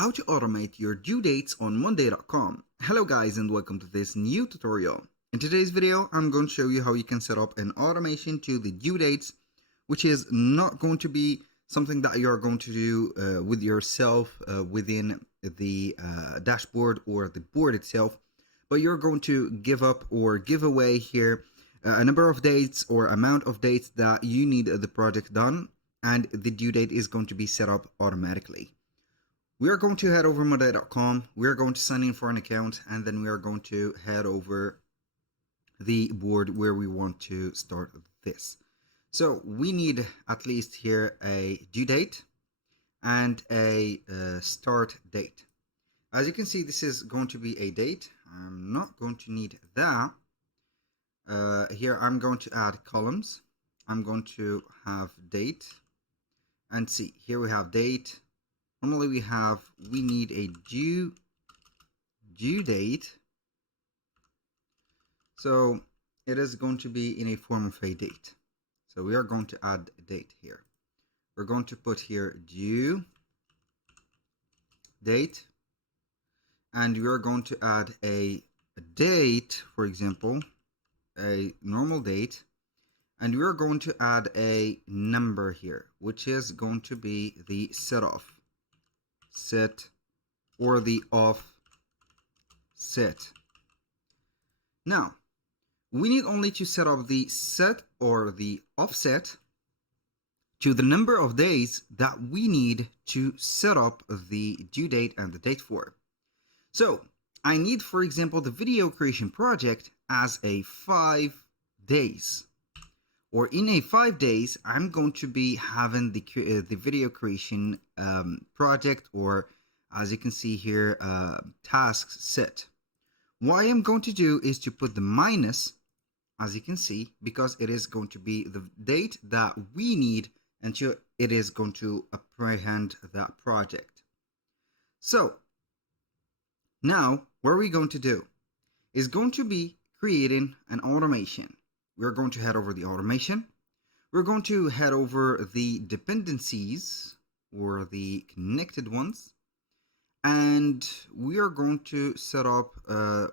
how to automate your due dates on monday.com. Hello guys and welcome to this new tutorial. In today's video, I'm going to show you how you can set up an automation to the due dates, which is not going to be something that you're going to do with yourself within the dashboard or the board itself, but you're going to give up or give away here a number of dates or amount of dates that you need the project done, and the due date is going to be set up automatically. We are going to head over monday.com. We are going to sign in for an account, and then we are going to head over the board where we want to start this. So we need at least here a due date and a start date. As you can see, this is going to be a date. I'm not going to need that. Here I'm going to add columns. I'm going to have date, and see, here we have date. Normally we need a due date, so it is going to be in a form of a date. So we are going to add a date here. We're going to put here due date, and we are going to add a date, for example, a normal date, and we are going to add a number here, which is going to be the set or the offset. Now we need only to set up the set or the offset to the number of days that we need to set up the due date and the date for. So I need, for example, the video creation project as a 5 days, or in a 5 days I'm going to be having the video creation project, or as you can see here, tasks set. What I am going to do is to put the minus, as you can see, because it is going to be the date that we need until it is going to apprehend that project. So now what we're going to do is going to be creating an automation. We're going to head over the automation. We're going to head over the dependencies or the connected ones, and we are going to set up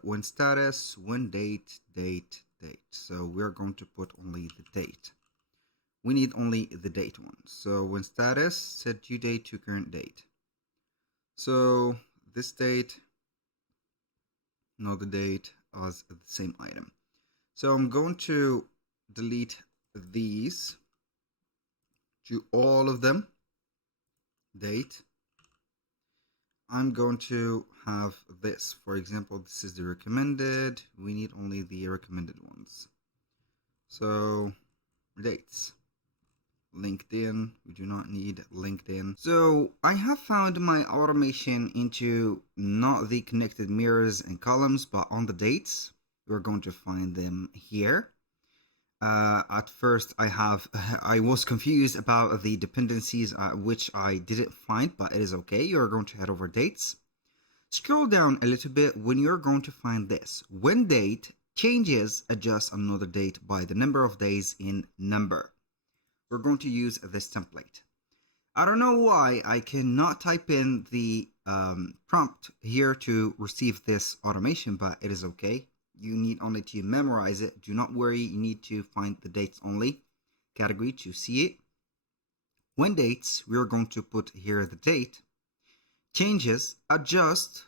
when status, when date. So we're going to put only the date. We need only the date one. So when status, set due date to current date. So this date, not the date, as the same item. So I'm going to delete these to all of them. Date. I'm going to have this. For example, this is the recommended. We need only the recommended ones. So dates. LinkedIn. We do not need LinkedIn. So I have found my automation into not the connected mirrors and columns, but on the dates. We're going to find them here. At first I was confused about the dependencies which I didn't find, but it is okay. You're going to head over dates. Scroll down a little bit when you're going to find this. When date changes, adjust another date by the number of days in number. We're going to use this template. I don't know why I cannot type in the prompt here to receive this automation, but it is okay. You need only to memorize it. Do not worry, you need to find the dates only category to see it. When dates, we're going to put here the date. Changes, adjust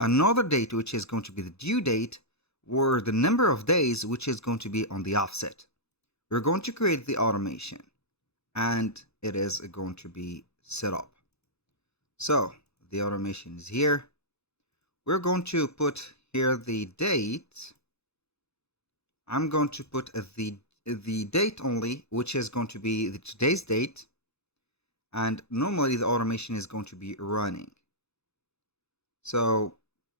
another date, which is going to be the due date, or the number of days, which is going to be on the offset. We're going to create the automation, and it is going to be set up. So the automation is here. We're going to put here the date. I'm going to put the date only, which is going to be today's date, and normally the automation is going to be running. So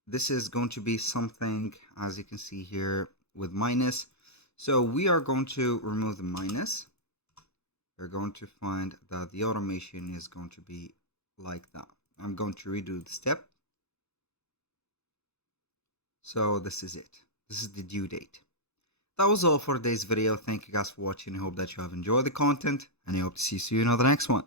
this is going to be something, as you can see here, with minus. So we are going to remove the minus. We're going to find that the automation is going to be like that. I'm going to redo the step. So this is it. This is the due date. That was all for today's video. Thank you guys for watching. I hope that you have enjoyed the content, and I hope to see you soon on the next one.